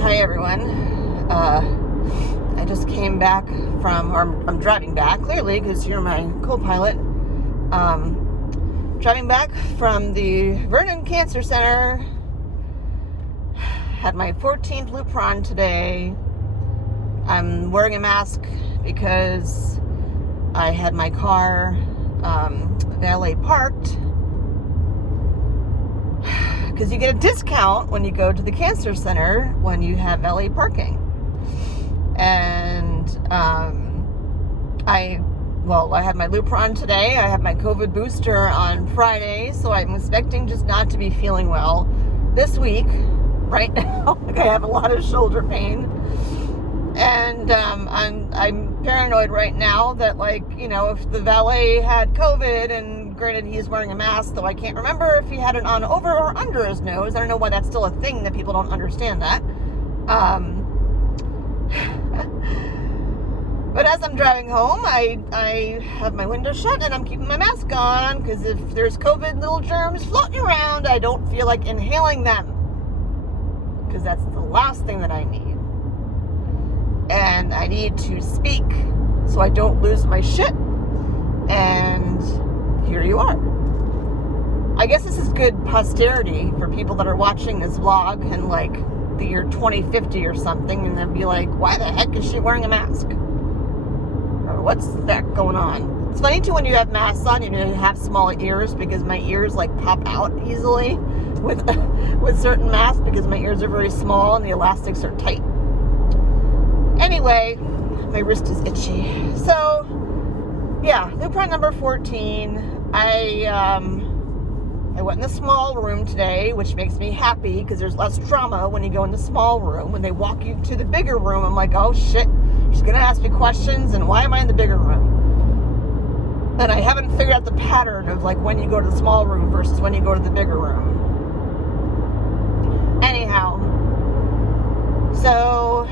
Hi everyone. I just came back from, or I'm driving back, clearly, because you're my co-pilot. Driving back from the Vernon Cancer Center. Had my 14th Lupron today. I'm wearing a mask because I had my car valet parked. Because you get a discount when you go to the cancer center when you have valet parking. And I had my Lupron today. I had my COVID booster on Friday, so I'm expecting just not to be feeling well this week. Right now, like I have a lot of shoulder pain, and I'm paranoid right now that, like, you know, if the valet had COVID, and granted he's wearing a mask, though I can't remember if he had it on over or under his nose. I don't know why that's still a thing, that people don't understand that. But as I'm driving home, I have my window shut and I'm keeping my mask on, because if there's COVID little germs floating around, I don't feel like inhaling them, because that's the last thing that I need. And I need to speak so I don't lose my shit. And here you are. I guess this is good posterity for people that are watching this vlog in like the year 2050 or something, and then be like, why the heck is she wearing a mask? Or what's that going on? It's funny too when you have masks on, you know, you have small ears, because my ears like pop out easily with certain masks, because my ears are very small and the elastics are tight. Anyway, my wrist is itchy. So, yeah, Lupron number 14. I went in the small room today, which makes me happy, because there's less trauma when you go in the small room. When they walk you to the bigger room, I'm like, oh shit, she's gonna ask me questions, and why am I in the bigger room? And I haven't figured out the pattern of like when you go to the small room versus when you go to the bigger room. Anyhow, so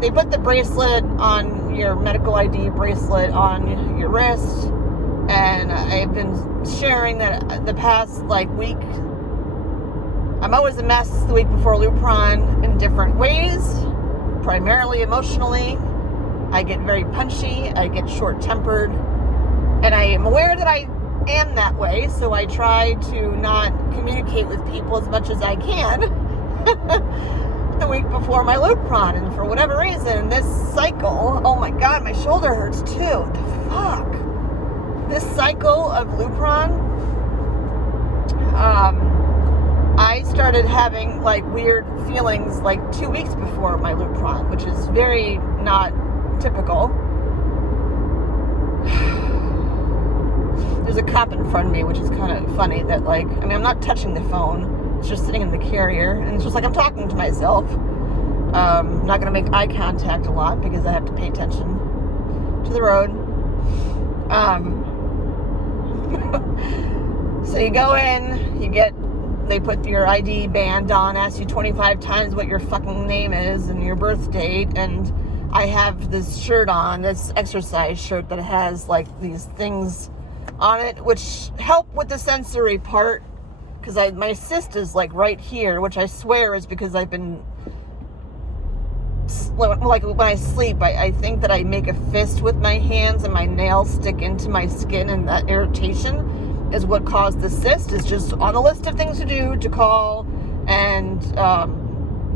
they put the bracelet on, your medical ID bracelet on your wrist, and I've been sharing that the past like week, I'm always a mess the week before Lupron in different ways, primarily emotionally. I get very punchy, I get short-tempered, and I am aware that I am that way, so I try to not communicate with people as much as I can the week before my Lupron. And for whatever reason, this cycle, oh my god, my shoulder hurts too. What the fuck? This cycle of Lupron, I started having like weird feelings like 2 weeks before my Lupron, which is very not typical. There's a cop in front of me, which is kind of funny that, like, I mean, I'm not touching the phone. It's just sitting in the carrier, and it's just like I'm talking to myself. I'm not going to make eye contact a lot because I have to pay attention to the road. So you go in, they put your ID band on, ask you 25 times what your fucking name is and your birth date, and I have this shirt on, this exercise shirt that has like these things on it which help with the sensory part, because my cyst is like right here, which I swear is because I've been, like when I sleep, I think that I make a fist with my hands and my nails stick into my skin, and that irritation is what caused the cyst. Is just on the list of things to do, to call and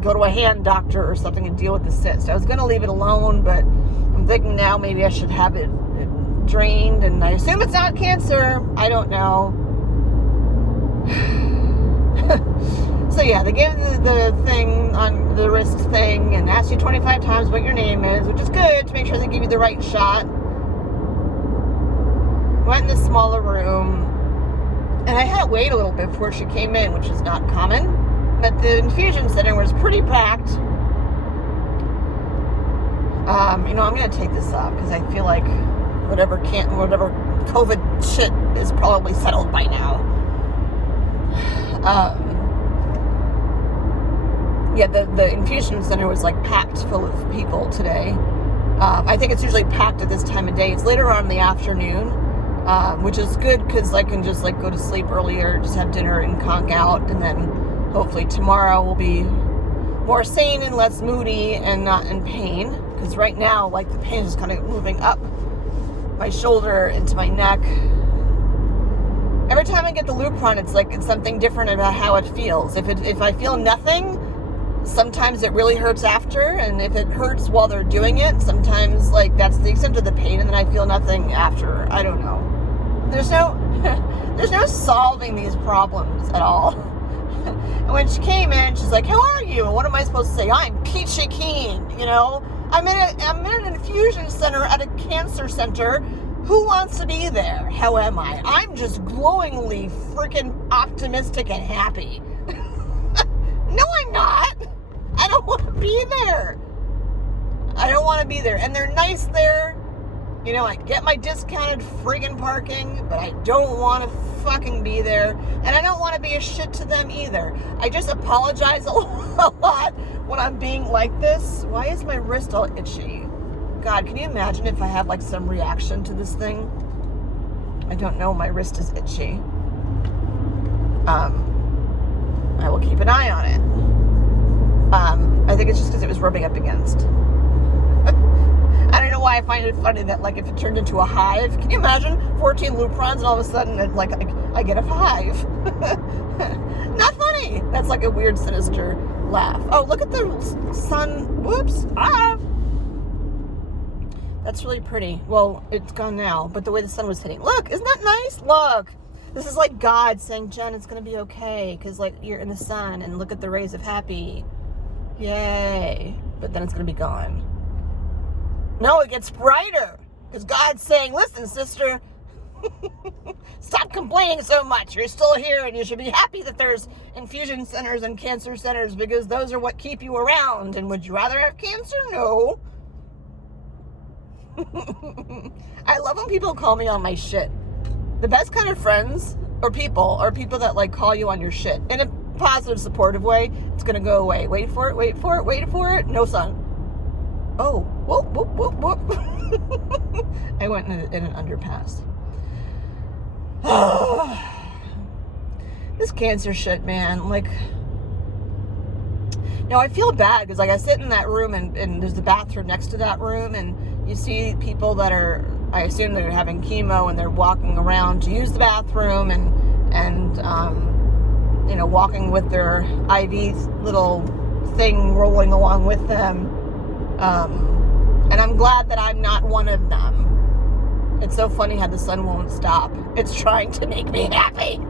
go to a hand doctor or something and deal with the cyst. I was going to leave it alone, but I'm thinking now maybe I should have it drained, and I assume it's not cancer. I don't know. So yeah, they give the thing on the wrist thing and ask you 25 times what your name is, which is good to make sure they give you the right shot. Went in the smaller room, and I had to wait a little bit before she came in, which is not common. But the infusion center was pretty packed. You know, I'm gonna take this off because I feel like whatever COVID shit is probably settled by now. Yeah, the infusion center was like packed full of people today. I think it's usually packed at this time of day. It's later on in the afternoon, which is good because I can just like go to sleep earlier, just have dinner and conk out, and then hopefully tomorrow will be more sane and less moody and not in pain. Because right now, like, the pain is kind of moving up my shoulder into my neck. Every time I get the Lupron, it's like it's something different about how it feels. If I feel nothing, sometimes it really hurts after, and if it hurts while they're doing it, sometimes like that's the extent of the pain, and then I feel nothing after. I don't know. There's no there's no solving these problems at all. And when she came in, she's like, "How are you?" And what am I supposed to say? I'm peachy keen, you know. I'm in an infusion center at a cancer center. Who wants to be there? How am I? I'm just glowingly freaking optimistic and happy. No, I'm not. I don't want to be there. I don't want to be there. And they're nice there. You know, I get my discounted friggin' parking, but I don't want to fucking be there. And I don't want to be a shit to them either. I just apologize a lot when I'm being like this. Why is my wrist all itchy? God, can you imagine if I have like some reaction to this thing? I don't know. My wrist is itchy. I will keep an eye on it. I think it's just because it was rubbing up against. I don't know why I find it funny that like if it turned into a hive, can you imagine 14 Luprons and all of a sudden it, like I get a hive? Not funny. That's like a weird, sinister laugh. Oh, look at the sun. Whoops. That's really pretty. Well, it's gone now, but the way the sun was hitting. Look, isn't that nice? Look. This is like God saying, Jen, it's going to be okay because like you're in the sun and look at the rays of happy. Yay. But then it's going to be gone. No, it gets brighter because God's saying, listen, sister, stop complaining so much. You're still here and you should be happy that there's infusion centers and cancer centers because those are what keep you around. And would you rather have cancer? No. I love when people call me on my shit. The best kind of friends or people are people that like call you on your shit in a positive, supportive way. It's gonna go away. Wait for it, wait for it, wait for it. No, son. Oh, whoop, whoop, whoop, whoop. I went in an underpass. This cancer shit, man. Like, no, I feel bad because like I sit in that room and there's the bathroom next to that room and you see people that are, I assume they're having chemo and they're walking around to use the bathroom and you know, walking with their IV little thing rolling along with them. And I'm glad that I'm not one of them. It's so funny how the sun won't stop. It's trying to make me happy.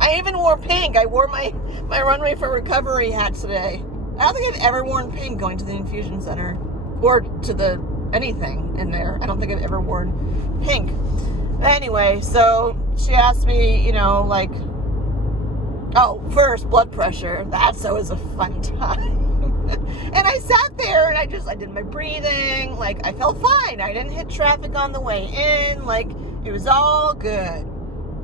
I even wore pink. I wore my Runway for Recovery hat today. I don't think I've ever worn pink going to the infusion center or to the anything in there. I don't think I've ever worn pink. Anyway, so she asked me, you know, like, oh, first, blood pressure. That's always a fun time. And I sat there and I did my breathing. Like, I felt fine. I didn't hit traffic on the way in. Like, it was all good.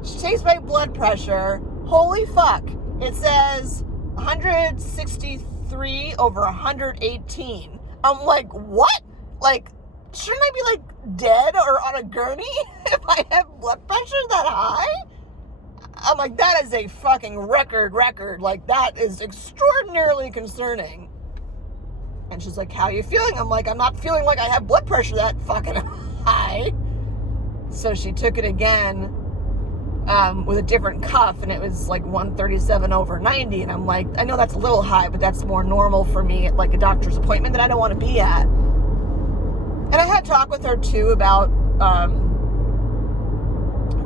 She takes my blood pressure. Holy fuck. It says 163 over 118. I'm like, what? Like, shouldn't I be like dead or on a gurney if I have blood pressure that high? I'm like, that is a fucking record. Like, that is extraordinarily concerning. And she's like, how are you feeling? I'm like, I'm not feeling like I have blood pressure that fucking high. So she took it again with a different cuff, and it was like 137 over 90. And I'm like, I know that's a little high, but that's more normal for me at like a doctor's appointment that I don't want to be at. And I had a talk with her too about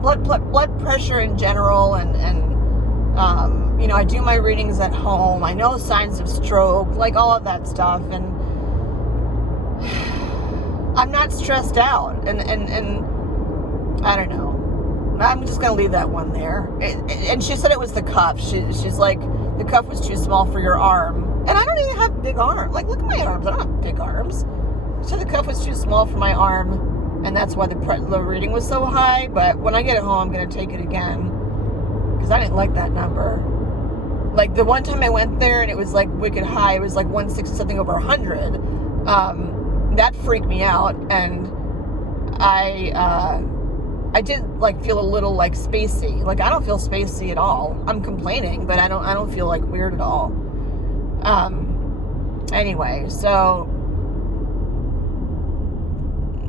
blood pressure in general, and you know, I do my readings at home. I know signs of stroke, like all of that stuff, and I'm not stressed out. And I don't know. I'm just gonna leave that one there. And she said it was the cuff. She's like, the cuff was too small for your arm, and I don't even have big arms. Like, look at my arms. I don't have big arms. She said the cuff was too small for my arm, and that's why the reading was so high. But when I get home, I'm gonna take it again because I didn't like that number. Like, the one time I went there and it was like wicked high. It was like 160 something over 100. That freaked me out, and I did like feel a little like spacey. Like, I don't feel spacey at all. I'm complaining, but I don't feel like weird at all. Anyway, so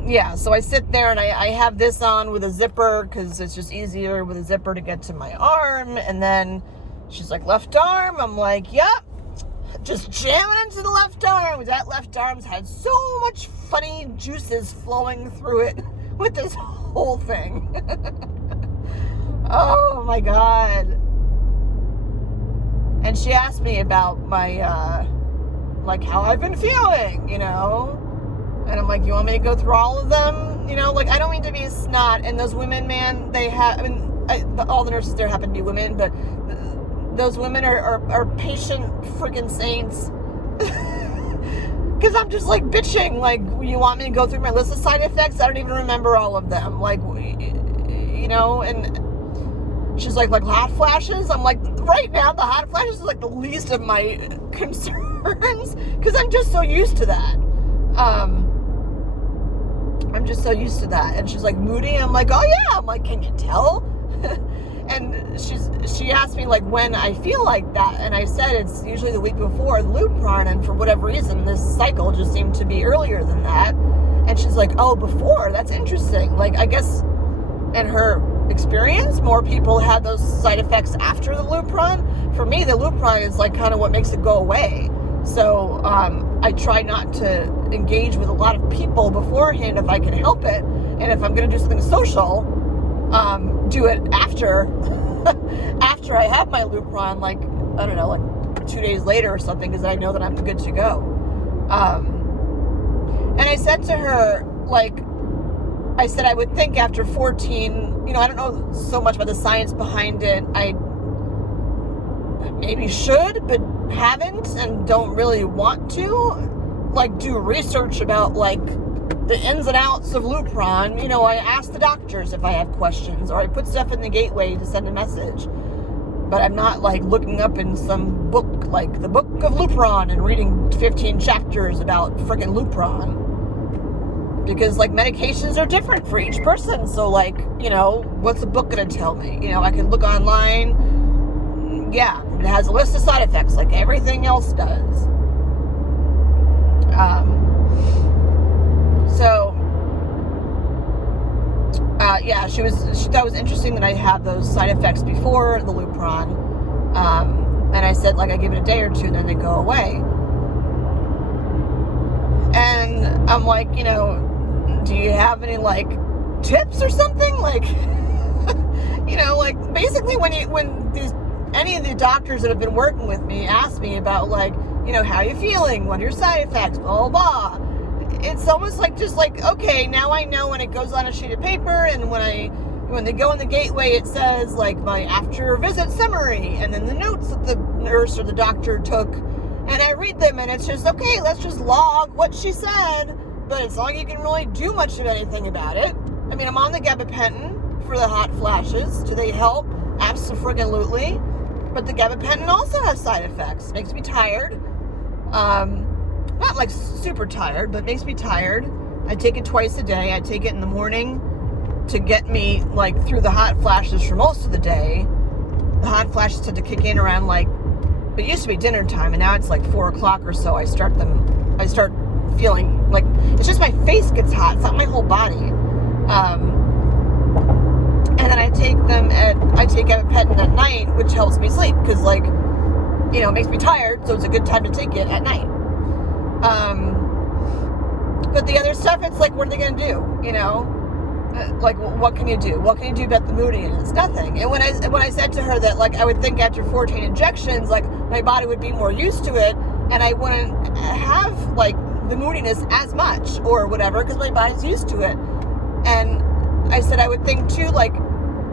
yeah, so I sit there and I have this on with a zipper because it's just easier with a zipper to get to my arm. And then she's like, left arm. I'm like, yep. Just jamming into the left arm. That left arm's had so much funny juices flowing through it with this whole thing. Oh my God. And she asked me about my, like how I've been feeling, you know? And I'm like, you want me to go through all of them? You know, like, I don't mean to be a snot. And those women, man, they have, I mean, all the nurses there happen to be women, but those women are patient freaking saints. Because I'm just like bitching, like, you want me to go through my list of side effects? I don't even remember all of them. Like, you know, and she's like hot flashes? I'm like, right now, the hot flashes is like the least of my concerns. Because I'm just so used to that. I'm just so used to that. And she's like, moody? I'm like, oh yeah. I'm like, can you tell? And she asked me like when I feel like that, and I said it's usually the week before the Lupron, and for whatever reason this cycle just seemed to be earlier than that. And she's like, oh, before? That's interesting. Like, I guess in her experience more people had those side effects after the Lupron. For me, the Lupron is like kind of what makes it go away. So I try not to engage with a lot of people beforehand if I can help it. And if I'm going to do something social, do it after I have my Lupron, like, I don't know, like 2 days later or something, because I know that I'm good to go. And I said to her, like, I said I would think after 14, you know, I don't know so much about the science behind it. I maybe should, but haven't and don't really want to, like, do research about, like, the ins and outs of Lupron. You know, I ask the doctors if I have questions, or I put stuff in the gateway to send a message. But I'm not, like, looking up in some book, like the Book of Lupron, and reading 15 chapters about friggin' Lupron. Because, like, medications are different for each person. So, like, you know, what's the book going to tell me? You know, I can look online. Yeah, it has a list of side effects like everything else does. Yeah, she thought it was interesting that I have those side effects before the Lupron. And I said, like, I give it a day or two, and then they go away. And I'm like, you know, do you have any, like, tips or something? Like, you know, like, basically when any of the doctors that have been working with me ask me about, like, you know, how are you feeling? What are your side effects? Blah, blah, blah. It's almost like, just like, okay, now I know when it goes on a sheet of paper, and when they go in the gateway, it says, like, my after visit summary, and then the notes that the nurse or the doctor took, and I read them, and it's just, okay, let's just log what she said, but it's not like you can really do much of anything about it. I mean, I'm on the gabapentin for the hot flashes. Do they help? Abso-friggin-lutely. But the gabapentin also has side effects. Makes me tired. Not like super tired, but makes me tired. I take it twice a day. I take it in the morning to get me, like, through the hot flashes for most of the day. The hot flashes tend to kick in around, like, it used to be dinner time, and now it's like 4 o'clock or so. I start feeling like, it's just my face gets hot. It's not my whole body. And then I take gabapentin at night, which helps me sleep, because, like, you know, it makes me tired, so it's a good time to take it at night. But the other stuff, it's like, what are they going to do? You know, like, what can you do? What can you do about the moodiness? Nothing. And when I said to her that, like, I would think after 14 injections, like, my body would be more used to it, and I wouldn't have, like, the moodiness as much or whatever, because my body's used to it. And I said I would think too, like,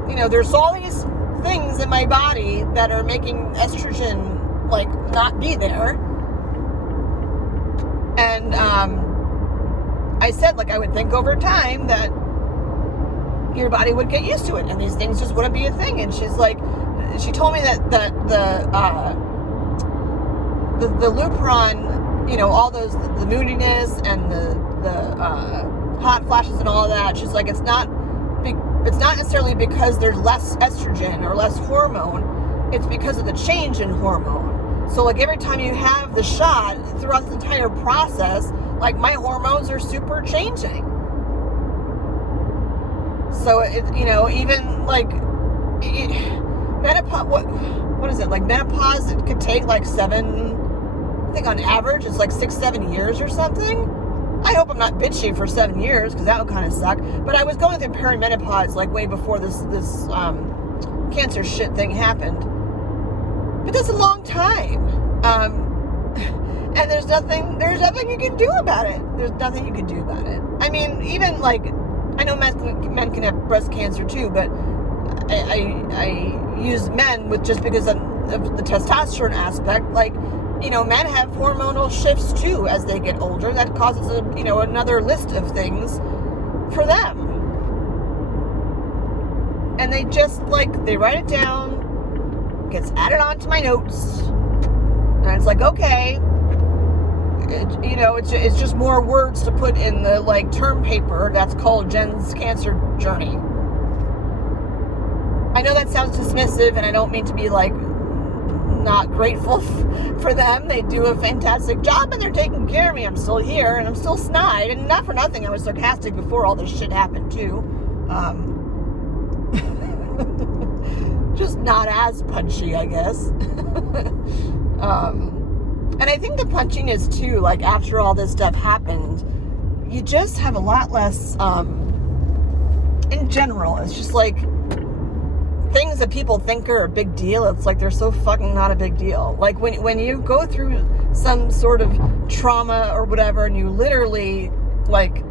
you know, there's all these things in my body that are making estrogen, like, not be there. And I said, like, I would think over time that your body would get used to it, and these things just wouldn't be a thing. And she's like, she told me that the Lupron, you know, all those, the moodiness and the hot flashes and all of that, she's like, it's not necessarily because there's less estrogen or less hormone. It's because of the change in hormone. So, like, every time you have the shot, throughout the entire process, like, my hormones are super changing. So, even, like, menopause, what is it? Like, menopause, it could take, like, I think on average, it's like 6-7 years or something. I hope I'm not bitchy for 7 years, because that would kind of suck. But I was going through perimenopause, like, way before this cancer shit thing happened. But that's a long time. And there's nothing you can do about it. There's nothing you can do about it. I mean, even, like, I know men can have breast cancer too, but I use men with just because of the testosterone aspect. Like, men have hormonal shifts too as they get older. That causes another list of things for them. And they just, like, they write it down, gets added onto my notes, and it's like, okay, it's just more words to put in the, like, term paper that's called Jen's Cancer Journey. I know that sounds dismissive, and I don't mean to be, like, not grateful for them. They do a fantastic job, and they're taking care of me. I'm still here, and I'm still snide, and not for nothing, I was sarcastic before all this shit happened, too. Just not as punchy, I guess. And I think the punchiness, too, like, after all this stuff happened, you just have a lot less, in general, it's just, like, things that people think are a big deal, it's like they're so fucking not a big deal. Like, when you go through some sort of trauma or whatever, and you literally, like,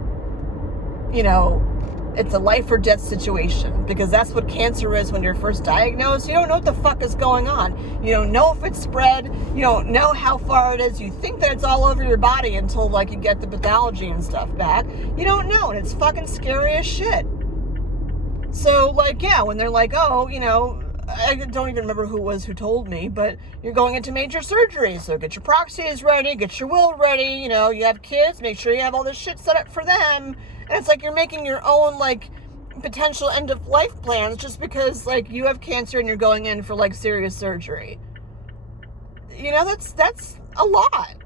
it's a life or death situation, because that's what cancer is when you're first diagnosed. You don't know what the fuck is going on. You don't know if it's spread. You don't know how far it is. You think that it's all over your body until, like, you get the pathology and stuff back. You don't know, and it's fucking scary as shit. So, like, yeah, when they're like, oh, I don't even remember who it was who told me, but you're going into major surgery, so get your proxies ready, get your will ready, you have kids, make sure you have all this shit set up for them. And it's like you're making your own, like, potential end-of-life plans just because, like, you have cancer and you're going in for, like, serious surgery. That's a lot.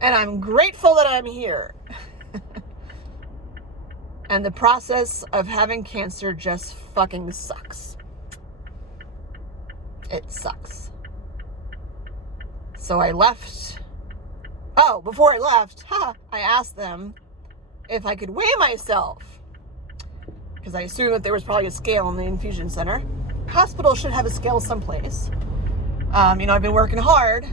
And I'm grateful that I'm here. And the process of having cancer just fucking sucks. It sucks. So I left. Oh, before I left, I asked them if I could weigh myself, because I assumed that there was probably a scale in the infusion center. Hospital should have a scale someplace. I've been working hard.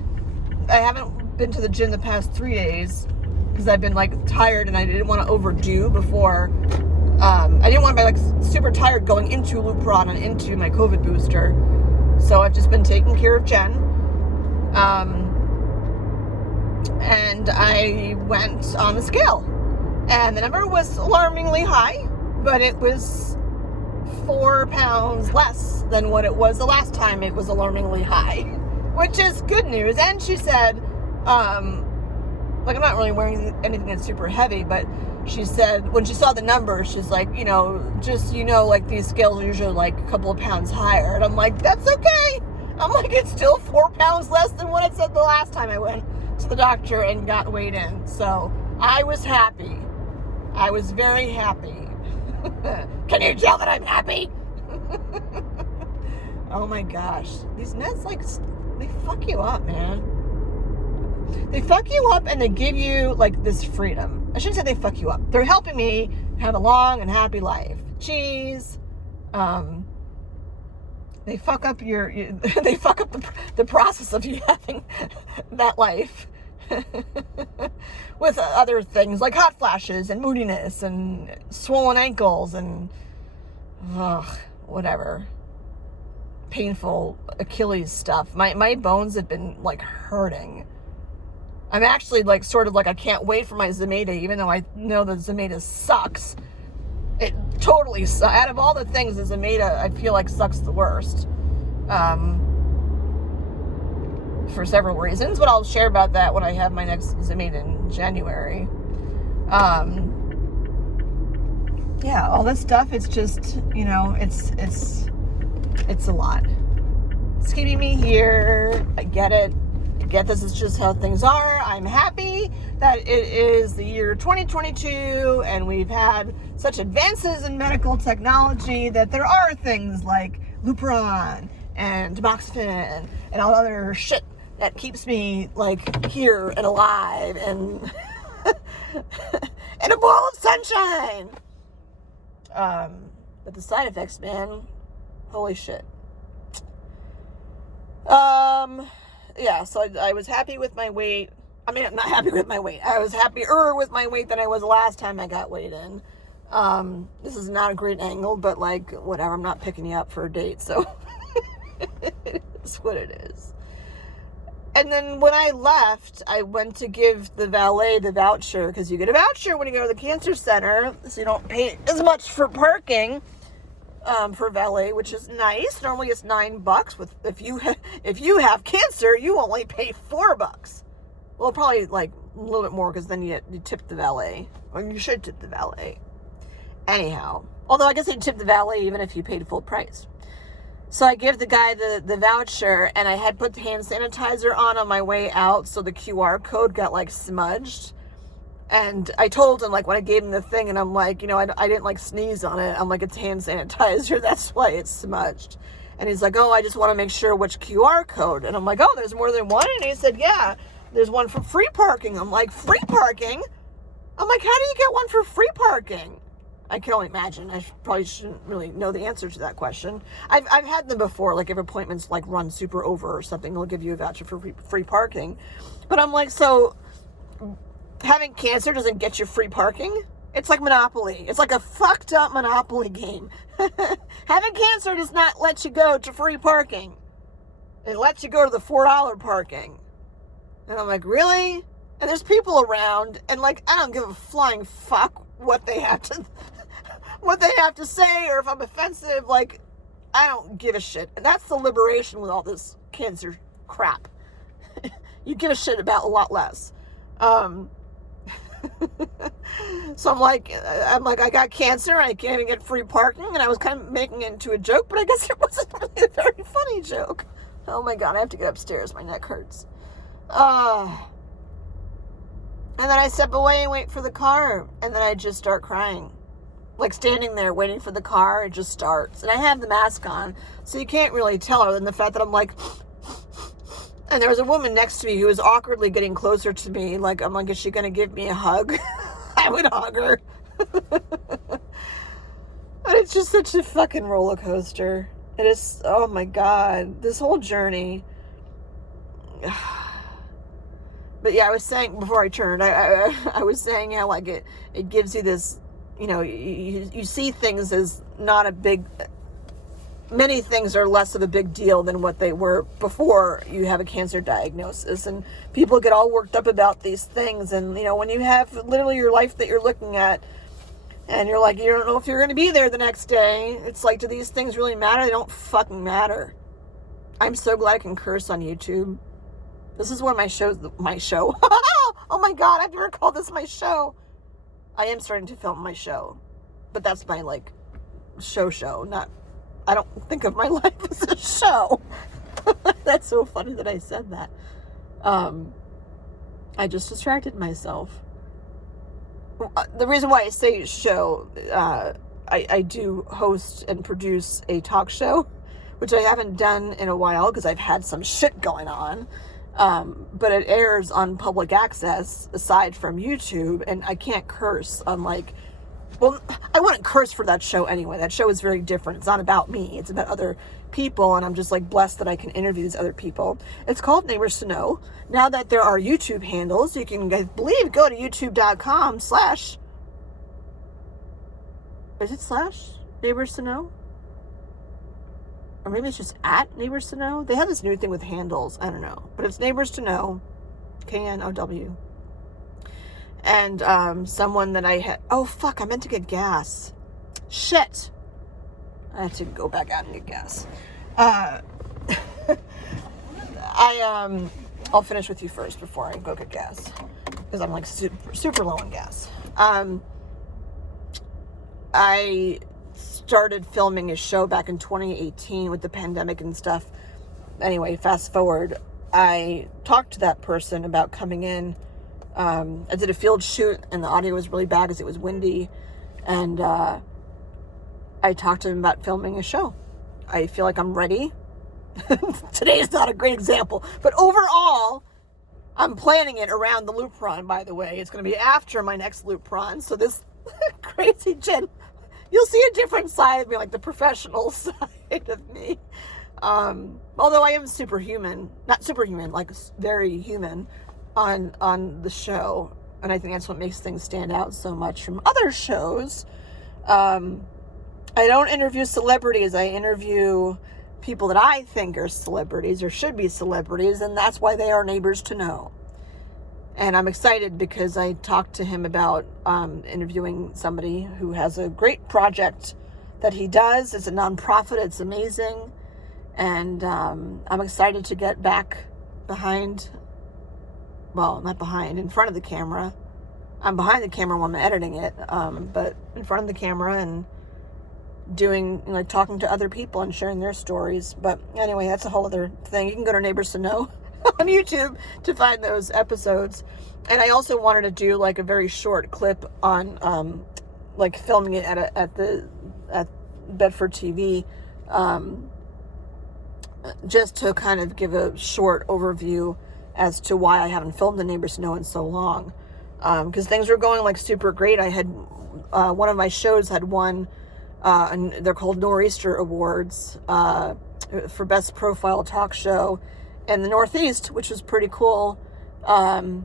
I haven't been to the gym the past 3 days because I've been, like, tired, and I didn't want to overdo before. I didn't want to be, like, super tired going into Lupron and into my COVID booster. So I've just been taking care of Jen. And I went on the scale. And the number was alarmingly high, but it was 4 pounds less than what it was the last time it was alarmingly high, which is good news. And she said, like, I'm not really wearing anything that's super heavy, but she said, when she saw the numbers, she's like, like, these scales are usually, like, a couple of pounds higher. And I'm like, that's okay. I'm like, it's still 4 pounds less than what it said the last time I went to the doctor and got weighed in. So I was happy. I was very happy. Can you tell that I'm happy? Oh my gosh. These meds, like, they fuck you up, man. They fuck you up, and they give you, like, this freedom. I shouldn't say they fuck you up. They're helping me have a long and happy life. Jeez. They fuck up they fuck up the process of you having that life. With other things like hot flashes and moodiness and swollen ankles and whatever painful Achilles stuff. My bones have been, like, hurting. I'm actually, like, sort of like, I can't wait for my Zometa, even though I know that Zometa sucks. It totally sucks. Out of all the things, the Zometa, I feel like, sucks the worst. For several reasons, but I'll share about that when I have my next Zometa in January. Yeah, all this stuff, it's just, it's a lot. It's keeping me here. I get it. get this. It's just how things are. I'm happy that it is the year 2022 and we've had such advances in medical technology that there are things like Lupron and tamoxifen and all other shit that keeps me like here and alive and and a ball of sunshine. But the side effects, man, holy shit. Yeah, so I was happy with my weight. I mean, I'm not happy with my weight. I was happier with my weight than I was the last time I got weighed in. This is not a great angle, but like, whatever, I'm not picking you up for a date, so it's what it is. And then when I left, I went to give the valet the voucher, because you get a voucher when you go to the cancer center, so you don't pay as much for parking. For valet, which is nice. Normally it's $9. If you have cancer, you only pay $4. Well, probably like a little bit more, because then you tip the valet, or you should tip the valet. Anyhow, although I guess they tip the valet even if you paid full price. So I give the guy the voucher, and I had put hand sanitizer on my way out, so the QR code got like smudged. And I told him, like, when I gave him the thing, and I'm like, you know, I didn't, like, sneeze on it. I'm like, it's hand sanitizer. That's why it's smudged. And he's like, oh, I just want to make sure which QR code. And I'm like, oh, there's more than one? And he said, yeah, there's one for free parking. I'm like, free parking? I'm like, how do you get one for free parking? I can only imagine. I probably shouldn't really know the answer to that question. I've had them before, like if appointments, like, run super over or something, they'll give you a voucher for free parking. But I'm like, so having cancer doesn't get you free parking? It's like Monopoly. It's like a fucked up Monopoly game. Having cancer does not let you go to free parking. It lets you go to the $4 parking. And I'm like, really? And there's people around, and like, I don't give a flying fuck what they have to say, or if I'm offensive. Like, I don't give a shit. And that's the liberation with all this cancer crap. You give a shit about a lot less. So I'm like, I got cancer and I can't even get free parking, and I was kind of making it into a joke, but I guess it wasn't really a very funny joke. Oh my God, I have to get upstairs. My neck hurts. And then I step away and wait for the car, and then I just start crying. Like, standing there waiting for the car, it just starts. And I have the mask on, so you can't really tell, other than the fact that I'm like, and there was a woman next to me who was awkwardly getting closer to me. Like, I'm like, is she going to give me a hug? I would hug her. But it's just such a fucking roller coaster. It is, oh my God, this whole journey. But yeah, I was saying before I turned, I was saying how, like, it gives you this, you know, you see things as not a big, many things are less of a big deal than what they were before you have a cancer diagnosis, and people get all worked up about these things. And, you know, when you have literally your life that you're looking at, and you're like, you don't know if you're going to be there the next day, it's like, do these things really matter? They don't fucking matter. I'm so glad I can curse on YouTube. This is one of my shows, oh my God, I've never called this my show. I am starting to film my show, but that's my, like, show, not, I don't think of my life as a show. That's so funny that I said that. I just distracted myself. The reason why I say show, I do host and produce a talk show, which I haven't done in a while because I've had some shit going on. But it airs on public access aside from YouTube, and I can't curse on, like, well, I wouldn't curse for that show anyway. That show is very different. It's not about me. It's about other people, and I'm just, like, blessed that I can interview these other people. It's called Neighbors to Know. Now that there are YouTube handles, you can, I believe, go to youtube.com/ is it / Neighbors to Know? Or maybe it's just at Neighbors to Know. They have this new thing with handles. I don't know. But it's Neighbors to Know. KNOW. And someone that I had... Oh, fuck. I meant to get gas. Shit. I have to go back out and get gas. I'll finish with you first before I go get gas. Because I'm, like, super low on gas. I started filming a show back in 2018 with the pandemic and stuff. Anyway, fast forward. I talked to that person about coming in. I did a field shoot and the audio was really bad because it was windy. And I talked to him about filming a show. I feel like I'm ready. Today is not a great example, but overall, I'm planning it around the Lupron, by the way. It's going to be after my next Lupron. So this crazy Jen, you'll see a different side of me, like the professional side of me. Although I am superhuman, not superhuman, like very human on the show. And I think that's what makes things stand out so much from other shows. I don't interview celebrities. I interview people that I think are celebrities or should be celebrities, and that's why they are neighbors to know. And I'm excited because I talked to him about interviewing somebody who has a great project that he does. It's a nonprofit. It's amazing. And I'm excited to get back behind, well, not behind, in front of the camera. I'm behind the camera when I'm editing it, but in front of the camera and doing, like, talking to other people and sharing their stories. But anyway, that's a whole other thing. You can go to Neighbors to Know on YouTube to find those episodes. And I also wanted to do like a very short clip on like filming it at Bedford TV, just to kind of give a short overview as to why I haven't filmed the Neighbors to Know in so long, because things were going like super great. I had one of my shows had won and they're called Nor'easter Awards for Best Profile Talk Show in the Northeast, which was pretty cool. And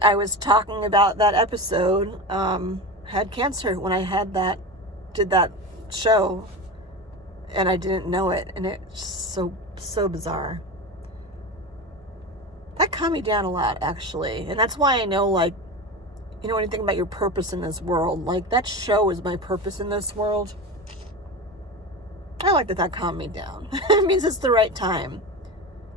I was talking about that episode, had cancer when I did that show, and I didn't know it, and it's so bizarre. That calmed me down a lot, actually, and that's why I know, like, you know, when you think about your purpose in this world, like, that show is my purpose in this world. I like that calmed me down. It means it's the right time.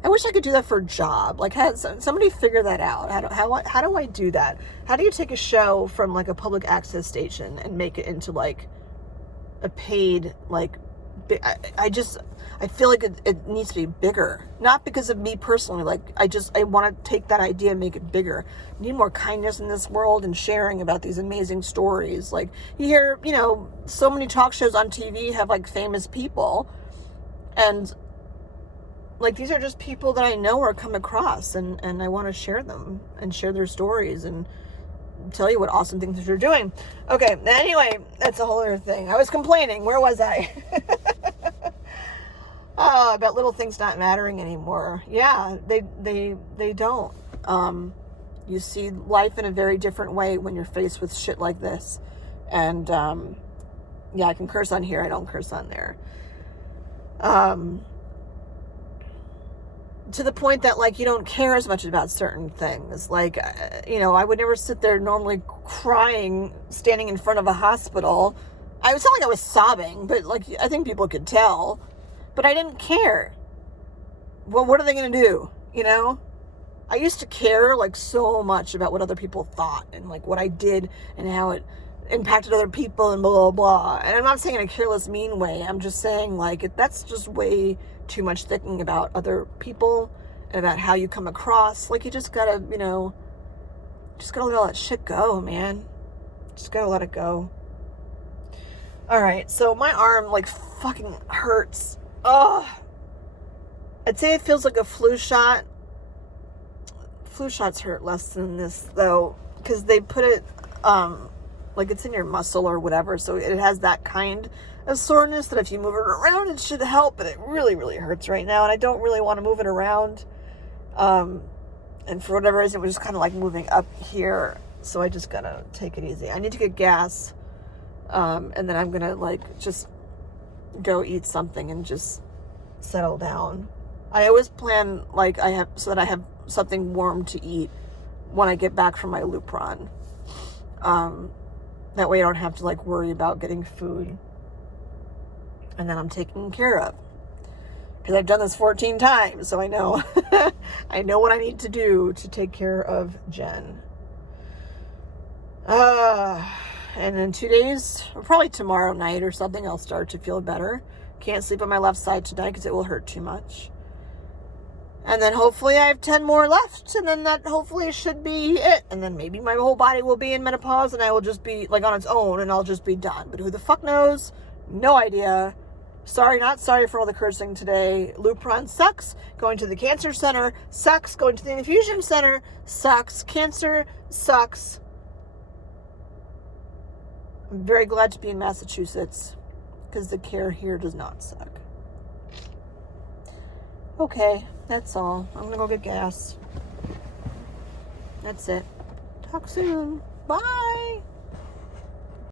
I wish I could do that for a job. Like, somebody figure that out. How do I do that? How do you take a show from, like, a public access station and make it into, like, a paid, like, I feel like it needs to be bigger. Not because of me personally. Like, I want to take that idea and make it bigger. We need more kindness in this world and sharing about these amazing stories. Like, you hear, you know, so many talk shows on TV have, like, famous people. And, like, these are just people that I know or come across. And I want to share them and share their stories and tell you what awesome things they're doing. Okay, anyway, that's a whole other thing. I was complaining. Where was I? Oh, about little things not mattering anymore. Yeah, they don't. You see life in a very different way when you're faced with shit like this. And, yeah, I can curse on here. I don't curse on there. To the point that, like, you don't care as much about certain things. Like, you know, I would never sit there normally crying, standing in front of a hospital. I would sound like I was sobbing, but, like, I think people could tell. But I didn't care. Well, what are they going to do? You know? I used to care, like, so much about what other people thought and, like, what I did and how it impacted other people and blah, blah, blah. And I'm not saying in a careless, mean way. I'm just saying, like, that's just way too much thinking about other people and about how you come across. Like, you just gotta, you know, just gotta let all that shit go, man. Just gotta let it go. All right, so my arm, like, fucking hurts. Ugh. I'd say it feels like a flu shot. Flu shots hurt less than this, though, because they put it, like, it's in your muscle or whatever, so it has that kind of soreness that if you move it around, it should help, but it really, really hurts right now, and I don't really want to move it around. And for whatever reason, it was just kind of like moving up here, so I just gotta take it easy. I need to get gas, and then I'm gonna, like, just go eat something and just settle down. I always plan, like, so that I have something warm to eat when I get back from my Lupron. That way I don't have to, like, worry about getting food. And then I'm taken care of. Because I've done this 14 times, so I know. I know what I need to do to take care of Jen. And in 2 days, or probably tomorrow night or something, I'll start to feel better. Can't sleep on my left side tonight because it will hurt too much. And then hopefully I have 10 more left, and then that hopefully should be it. And then maybe my whole body will be in menopause and I will just be like on its own and I'll just be done. But who the fuck knows? No idea. Sorry, not sorry for all the cursing today. Lupron sucks. Going to the cancer center sucks. Going to the infusion center sucks. Cancer sucks. I'm very glad to be in Massachusetts because the care here does not suck. Okay, that's all. I'm gonna go get gas. That's it. Talk soon. Bye.